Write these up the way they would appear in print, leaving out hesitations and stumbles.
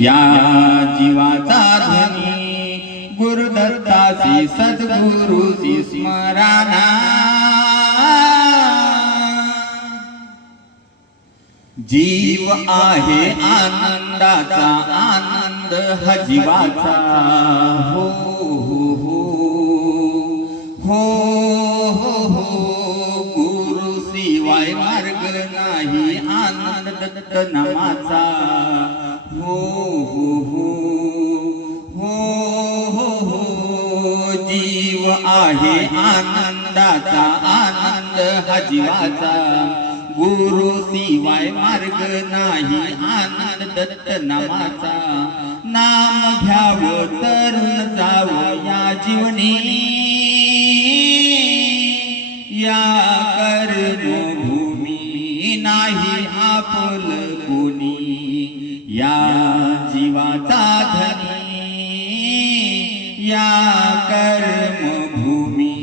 या जीवाचा धनी गुरुदत्तासी सद्गुरुसी स्मरणा। जीव आहे आनंदाचा आनंद हा जीवाचा हो हो हो हो हो हो। गुरु शिवाय मार्ग नाही आनंद दत्त नामाचा हो हो हो हो हो हो। जीव आहे आनंदाचा आनंद हा जीवाचा गुरु शिवाय मार्ग नाही आनंद दत्त नामाचा। नाम घ्यावं तरुण जावं या जीवनी या कर्मभूमी नाही आपल कोणी। या जीवाचा धनी या कर्मभूमी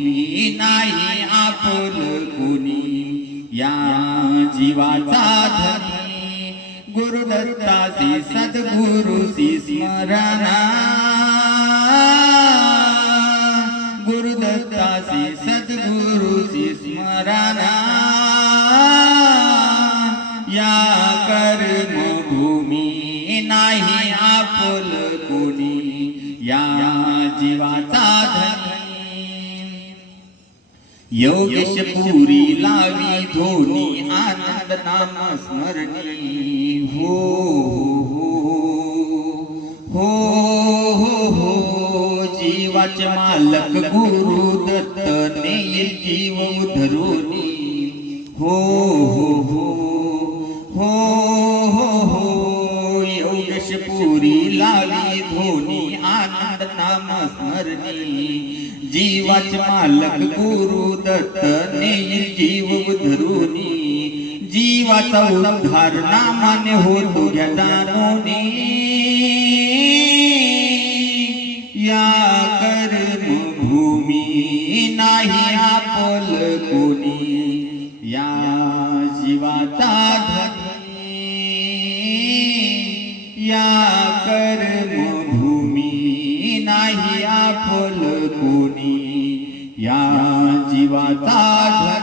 नाही आपल कोणी। या जीवाचा धनी गुरुदत्तासी सद्गुरुसी स्मरणा। गुरुदत्तासी सद्गुरुसी स्मरणा। या कर्मभूमी नाही आपल कोणी। या जीवाचा धनी योगेश पुरी लावी धोनी आनंद नाम स्मरणी हो हो हो हो। जीवाचे मालक गुरु दत्त नेईल जीव उधरोनी हो हो हो हो हो। योगेश पुरी लावी धोनी आनंद नाम स्मरणी जीवाचे मालक गुरु दत्त नेईल जीव उधरुनी। जीवाचा उद्धार नामाने होतो घ्या जाणोनी। या कर्मभूमी नाही आपल कोणी। या जीवाचा धनी या कर्मभूमी नाही आपल कोणी। या जीवाचा धनी